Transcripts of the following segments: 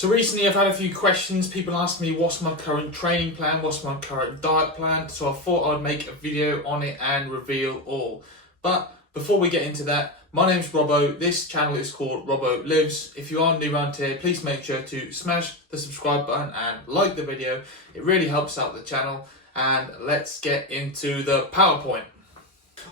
So recently I've had a few questions. People ask me what's my current training plan, what's my current diet plan. So I thought I'd make a video on it and reveal all. But before we get into that, my name's Robbo. This channel is called Robo.Lives. If you are new around here, please make sure to smash the subscribe button and like the video. It really helps out the channel. And let's get into the PowerPoint.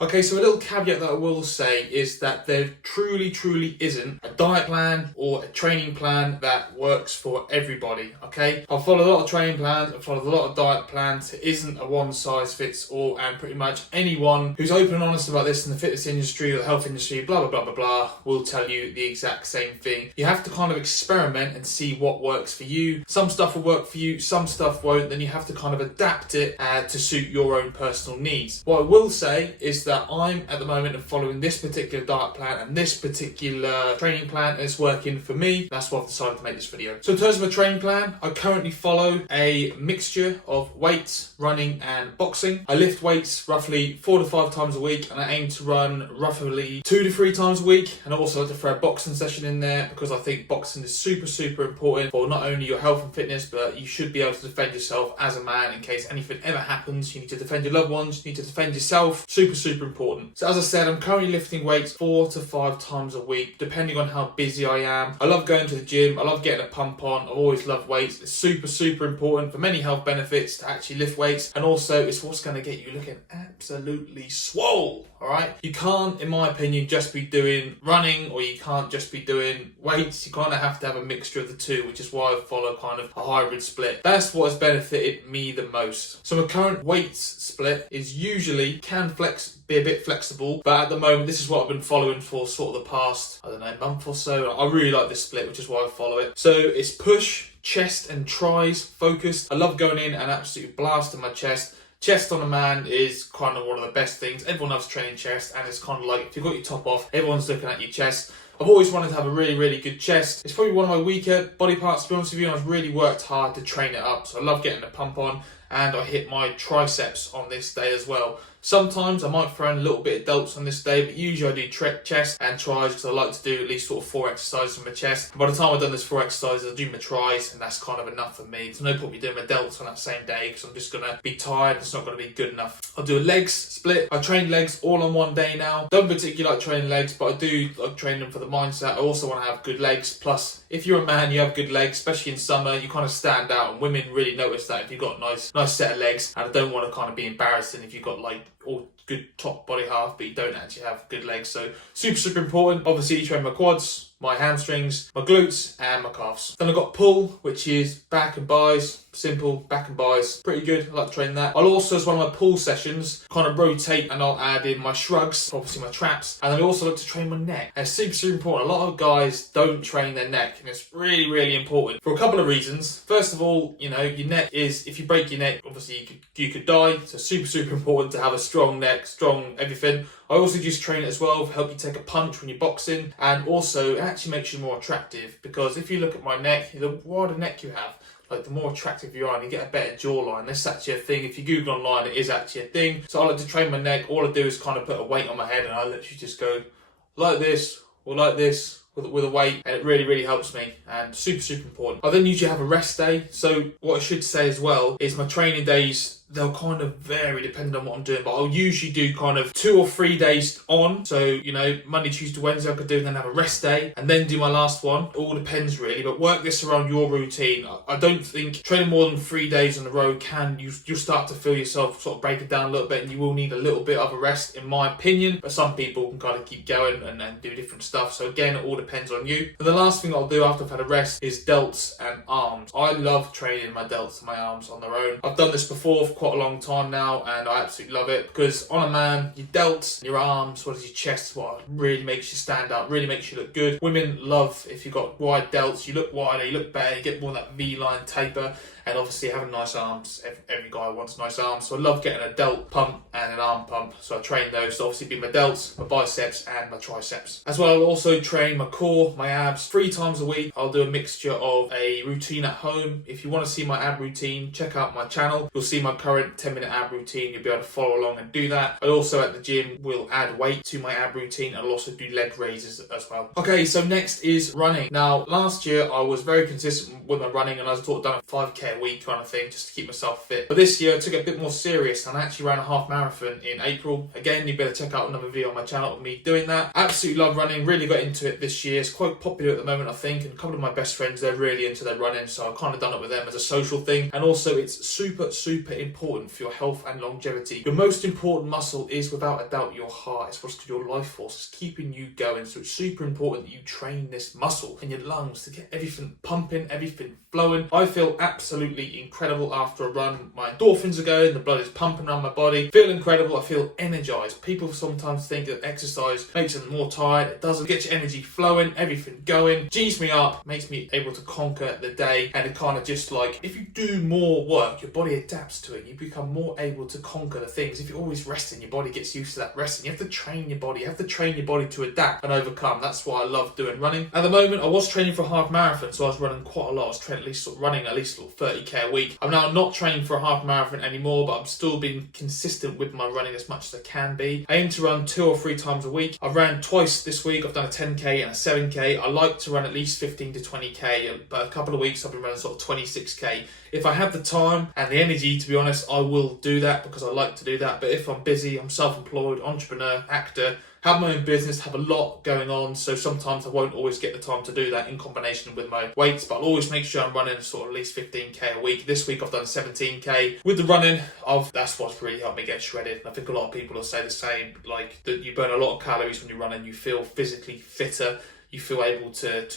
Okay, so a little caveat that I will say is that there truly isn't a diet plan or a training plan that works for everybody, okay? I've followed a lot of training plans, I've followed a lot of diet plans. It isn't a one size fits all, and pretty much anyone who's open and honest about this in the fitness industry or the health industry, blah, blah, blah, blah, blah, will tell you the exact same thing. You have to kind of experiment and see what works for you. Some stuff will work for you, some stuff won't, then you have to kind of adapt it to suit your own personal needs. What I will say is that I'm at the moment following this particular diet plan and this particular training plan, and it's working for me. That's why I've decided to make this video. So in terms of a training plan, I currently follow a mixture of weights, running and boxing. I lift weights roughly 4 to 5 times a week, and I aim to run roughly 2 to 3 times a week. And I also like to throw a boxing session in there because I think boxing is super important for not only your health and fitness, but you should be able to defend yourself as a man in case anything ever happens. You need to defend your loved ones, you need to defend yourself. Super important. So as I said, I'm currently lifting weights 4 to 5 times a week, depending on how busy I am. I love going to the gym. I love getting a pump on. I've always loved weights. It's super important for many health benefits to actually lift weights. And also, it's what's going to get you looking absolutely swole, all right? You can't, in my opinion, just be doing running, or you can't just be doing weights. You kind of have to have a mixture of the two, which is why I follow kind of a hybrid split. That's what has benefited me the most. So my current weights split is usually be a bit flexible, but at the moment this is what I've been following for sort of the past, I don't know, month or so. I really like this split, which is why I follow it. So it's push, chest and tries focused. I love going in and absolutely blasting my chest. Chest on a man is kind of one of the best things. Everyone loves training chest, and it's kind of like if you've got your top off, everyone's looking at your chest. I've always wanted to have a really good chest. It's probably one of my weaker body parts, to be honest with you, and I've really worked hard to train it up. So I love getting the pump on, and I hit my triceps on this day as well. Sometimes I might throw in a little bit of delts on this day, but usually I do chest and tries because I like to do at least sort of 4 exercises on my chest. By the time I've done this 4 exercises, I do my tries, and that's kind of enough for me. There's no point me doing my delts on that same day because I'm just going to be tired. It's not going to be good enough. I'll do a legs split. I train legs all on one day now. Don't particularly like training legs, but I do like training them for the mindset. I also want to have good legs. Plus, if you're a man, you have good legs, especially in summer, you kind of stand out, and women really notice that if you've got a nice set of legs. And I don't want to kind of be embarrassing if you've got like all good top body half, but you don't actually have good legs. So super important. Obviously, you train my quads, my hamstrings, my glutes, and my calves. Then I've got pull, which is back and buys. Simple back and buys, pretty good. I like to train that. I'll also, as one of my pull sessions, kind of rotate, and I'll add in my shrugs, obviously my traps, and then I also like to train my neck. And it's super important. A lot of guys don't train their neck, and it's really important for a couple of reasons. First of all, you know, your neck is, if you break your neck, obviously you could die. So super important to have a strong neck, strong everything. I also just train it as well to help you take a punch when you're boxing, and also it actually makes you more attractive, because if you look at my neck, the wider neck you have, like the more attractive you are, and you get a better jawline. That's actually a thing. If you Google online, it is actually a thing. So I like to train my neck. All I do is kind of put a weight on my head, and I literally just go like this or like this with a weight, and it really helps me, and super important. I then usually have a rest day. So what I should say as well is my training days, they'll kind of vary depending on what I'm doing, but I'll usually do kind of 2 or 3 days on. So, you know, Monday, Tuesday, Wednesday I could do, and then have a rest day, and then do my last one. It all depends really, but work this around your routine. I don't think training more than 3 days on the road you'll start to feel yourself sort of break it down a little bit, and you will need a little bit of a rest, in my opinion. But some people can kind of keep going and do different stuff. So again, it all depends on you. And the last thing I'll do after I've had a rest is delts and arms. I love training my delts and my arms on their own. I've done this before for quite a long time now, and I absolutely love it, because on a man, your delts, your arms, what is your chest, what really makes you stand out, really makes you look good. Women love if you've got wide delts, you look wider, you look better, you get more of that V-line taper. And obviously having nice arms, every guy wants nice arms. So I love getting a delt pump and an arm pump. So I train those to obviously be my delts, my biceps and my triceps. As well, I'll also train my core, my abs 3 times a week. I'll do a mixture of a routine at home. If you want to see my ab routine, check out my channel. You'll see my current 10-minute ab routine. You'll be able to follow along and do that. I also at the gym will add weight to my ab routine. I'll also do leg raises as well. Okay, so next is running. Now, last year I was very consistent with my running, and I was done a 5k a week kind of thing just to keep myself fit. But this year I took it a bit more serious, and I actually ran a half marathon in April. Again, you better check out another video on my channel of me doing that. Absolutely love running, really got into it this year. It's quite popular at the moment, I think, and a couple of my best friends, they're really into their running, so I've kind of done it with them as a social thing. And also it's super important for your health and longevity. Your most important muscle is without a doubt your heart. It's what's your life force. It's keeping you going, so it's super important that you train this muscle in your lungs to get everything pumping, everything flowing. I feel absolutely incredible after a run. My endorphins are going, the blood is pumping around my body. Feel incredible, I feel energized. People sometimes think that exercise makes them more tired. It doesn't. Get your energy flowing, everything going, G's me up, makes me able to conquer the day. And it kind of just like, if you do more work, your body adapts to it. You become more able to conquer the things. If you're always resting, your body gets used to that resting. You have to train your body. You have to train your body to adapt and overcome. That's why I love doing running. At the moment, I was training for a half marathon, so I was running quite a lot. I was running at least 30k a week. I'm now not training for a half marathon anymore, but I'm still being consistent with my running as much as I can be. I aim to run 2 or 3 times a week. I've ran twice this week. I've done a 10k and a 7k. I like to run at least 15 to 20k, but a couple of weeks I've been running sort of 26k. If I have the time and the energy, to be honest, I will do that because I like to do that. But if I'm busy, I'm self-employed, entrepreneur, actor, have my own business, have a lot going on, so sometimes I won't always get the time to do that in combination with my weights, but I'll always make sure I'm running sort of at least 15k a week. This week I've done 17k. With the running, that's what's really helped me get shredded. I think a lot of people will say the same, like that you burn a lot of calories when you're running, you feel physically fitter, you feel able to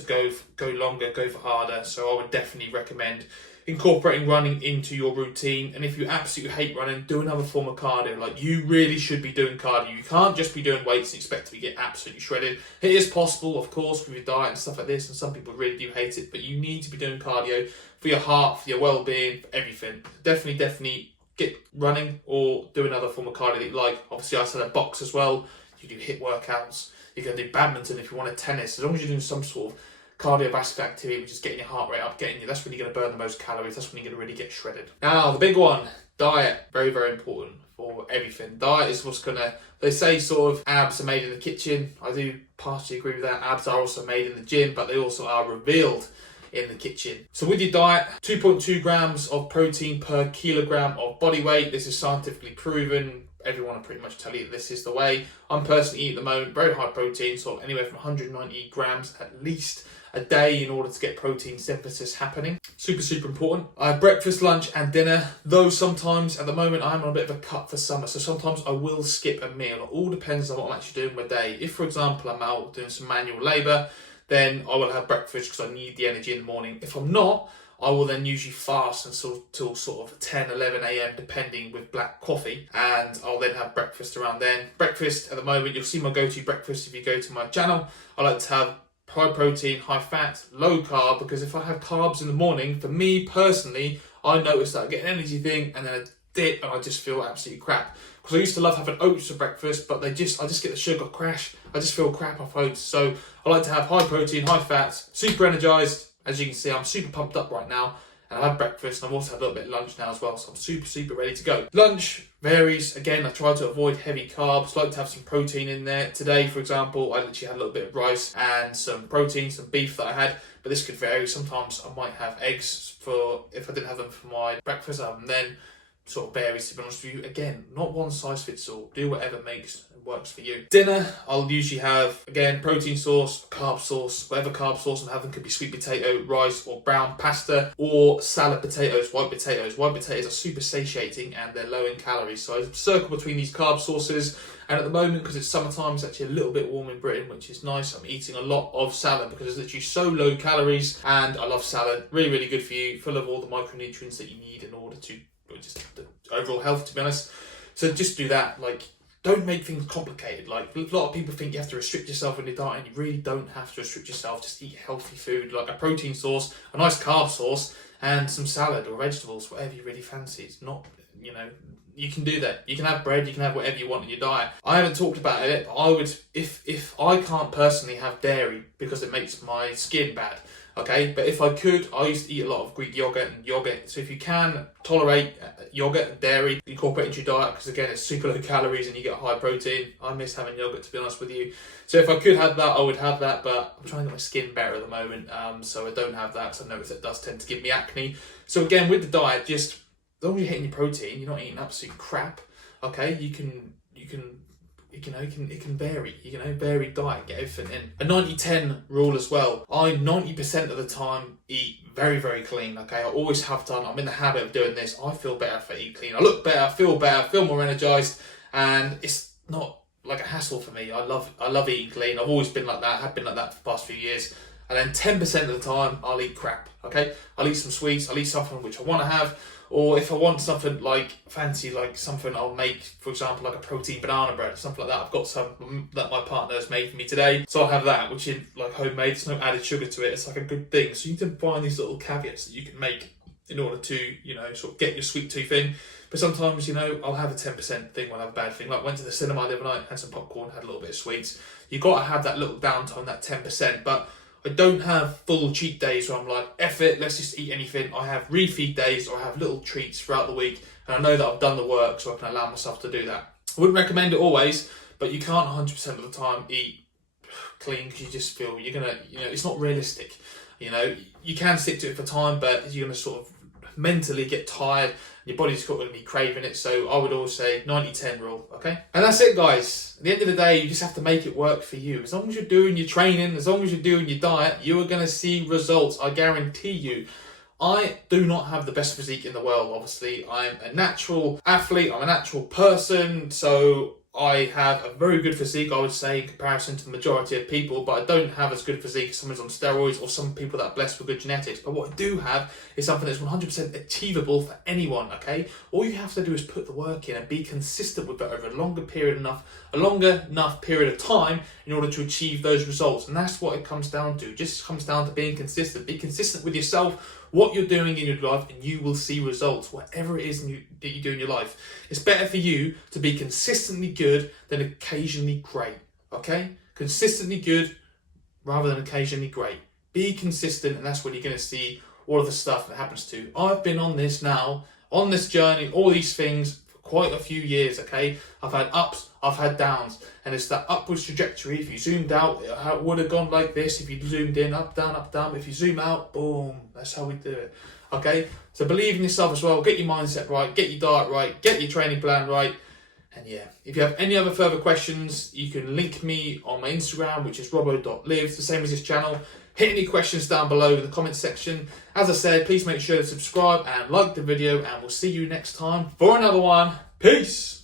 go longer, go for harder. So I would definitely recommend incorporating running into your routine. And if you absolutely hate running, do another form of cardio. Like, you really should be doing cardio. You can't just be doing weights and expect to get absolutely shredded. It is possible, of course, with your diet and stuff like this, and some people really do hate it, but you need to be doing cardio for your heart, for your well-being, for everything. Definitely get running or do another form of cardio that you like. Obviously, I said a box as well. You do HIIT workouts. You can do badminton if you want to tennis. As long as you're doing some sort of cardiovascular activity, which is getting your heart rate up, that's when you're going to burn the most calories. That's when you're going to really get shredded. Now, the big one, diet. Very, very important for everything. Diet is what's going to, they say sort of abs are made in the kitchen. I do partially agree with that. Abs are also made in the gym, but they also are revealed in the kitchen. So with your diet, 2.2 grams of protein per kilogram of body weight. This is scientifically proven. Everyone will pretty much tell you that this is the way. I'm personally eating at the moment very high protein, so anywhere from 190 grams at least a day in order to get protein synthesis happening. Super important. I have breakfast, lunch and dinner, though sometimes at the moment I'm on a bit of a cut for summer, so sometimes I will skip a meal. It all depends on what I'm actually doing with my day. If, for example, I'm out doing some manual labour, then I will have breakfast because I need the energy in the morning. If I'm not, I will then usually fast until sort of 10, 11 a.m. depending, with black coffee, and I'll then have breakfast around then. Breakfast at the moment, you'll see my go-to breakfast if you go to my channel. I like to have high protein, high fat, low carb, because if I have carbs in the morning, for me personally, I notice that I get an energy thing and then a dip and I just feel absolutely crap. Because I used to love having oats for breakfast, but I just get the sugar crash. I just feel crap off oats. So I like to have high protein, high fat, super energized. As you can see, I'm super pumped up right now. And I had breakfast, and I've also had a little bit of lunch now as well, so I'm super ready to go. Lunch varies. Again, I try to avoid heavy carbs. I like to have some protein in there. Today, for example, I literally had a little bit of rice and some protein, some beef that I had, but this could vary. Sometimes I might have eggs if I didn't have them for my breakfast, and then sort of varies, to be honest with you. Again, not one size fits all. Do whatever works for you. Dinner, I'll usually have, again, protein sauce, carb sauce, whatever carb sauce I'm having. Could be sweet potato, rice or brown pasta, or salad potatoes, white potatoes. White potatoes are super satiating and they're low in calories, so I circle between these carb sauces. And at the moment, because it's summertime, it's actually a little bit warm in Britain, which is nice. I'm eating a lot of salad because it's literally so low calories, and I love salad. Really good for you, full of all the micronutrients that you need in order to just the overall health, to be honest. So just do that. Like, don't make things complicated. Like, a lot of people think you have to restrict yourself in your diet, and you really don't have to restrict yourself. Just eat healthy food, like a protein sauce, a nice carb sauce, and some salad or vegetables, whatever you really fancy. It's not, you you can do that. You can have bread, you can have whatever you want in your diet. I haven't talked about it, but I would, if I can't personally have dairy because it makes my skin bad, okay? But if I could, I used to eat a lot of Greek yogurt and yogurt. So if you can tolerate yogurt and dairy, incorporate into your diet, because again, it's super low calories and you get high protein. I miss having yogurt, to be honest with you. So if I could have that, I would have that, but I'm trying to get my skin better at the moment, so I don't have that, because I noticed it does tend to give me acne. So again, with the diet, just as long as you're hitting your protein, you're not eating absolute crap, okay? It can vary, vary diet, get everything in. A 90-10 rule as well. I 90% of the time eat very, very clean, okay? I always have done. I'm in the habit of doing this. I feel better if I eat clean. I look better, feel more energized, and it's not like a hassle for me. I love eating clean. I've always been like that, have been like that for the past few years. And then 10% of the time, I'll eat crap, okay? I'll eat some sweets, I'll eat something which I want to have, or if I want something like fancy, like something I'll make, for example, like a protein banana bread or something like that. I've got some that my partner has made for me today, so I'll have that, which is like homemade. There's no added sugar to it. It's like a good thing. So you can find these little caveats that you can make in order to, sort of get your sweet tooth in. But sometimes, I'll have a 10% thing when I have a bad thing. Like went to the cinema the other night, had some popcorn, had a little bit of sweets. You got to have that little downtime, that 10%. But I don't have full cheat days where I'm like, F it, let's just eat anything. I have refeed days, or I have little treats throughout the week, and I know that I've done the work, so I can allow myself to do that. I wouldn't recommend it always, but you can't 100% of the time eat clean, because you just feel you're gonna, it's not realistic. You can stick to it for time, but you're gonna sort of mentally get tired. Your body's going to be craving it. So I would always say 90-10 rule, okay? And that's it, guys. At the end of the day, you just have to make it work for you. As long as you're doing your training, as long as you're doing your diet, you are going to see results. I guarantee you. I do not have the best physique in the world, obviously. I'm a natural athlete. I'm a natural person. So I have a very good physique, I would say, in comparison to the majority of people, but I don't have as good physique as someone's on steroids or some people that are blessed with good genetics. But what I do have is something that's 100% achievable for anyone, okay? All you have to do is put the work in and be consistent with it over a longer enough period of time in order to achieve those results. And that's what it comes down to. It just comes down to being consistent. Be consistent with yourself, what you're doing in your life, and you will see results, whatever it is that you do in your life. It's better for you to be consistently good than occasionally great, okay? Consistently good rather than occasionally great. Be consistent, and that's when you're going to see all of the stuff that happens to you. I've been on this journey, all these things, for quite a few years, okay? I've had ups, I've had downs, and it's that upwards trajectory. If you zoomed out, it would have gone like this. If you zoomed in, up, down, up, down. If you zoom out, boom, that's how we do it, okay? So believe in yourself as well. Get your mindset right, get your diet right, get your training plan right. And yeah, if you have any other further questions, you can link me on my Instagram, which is Robo.Lives, the same as this channel. Hit any questions down below in the comment section. As I said, please make sure to subscribe and like the video, and we'll see you next time for another one. Peace!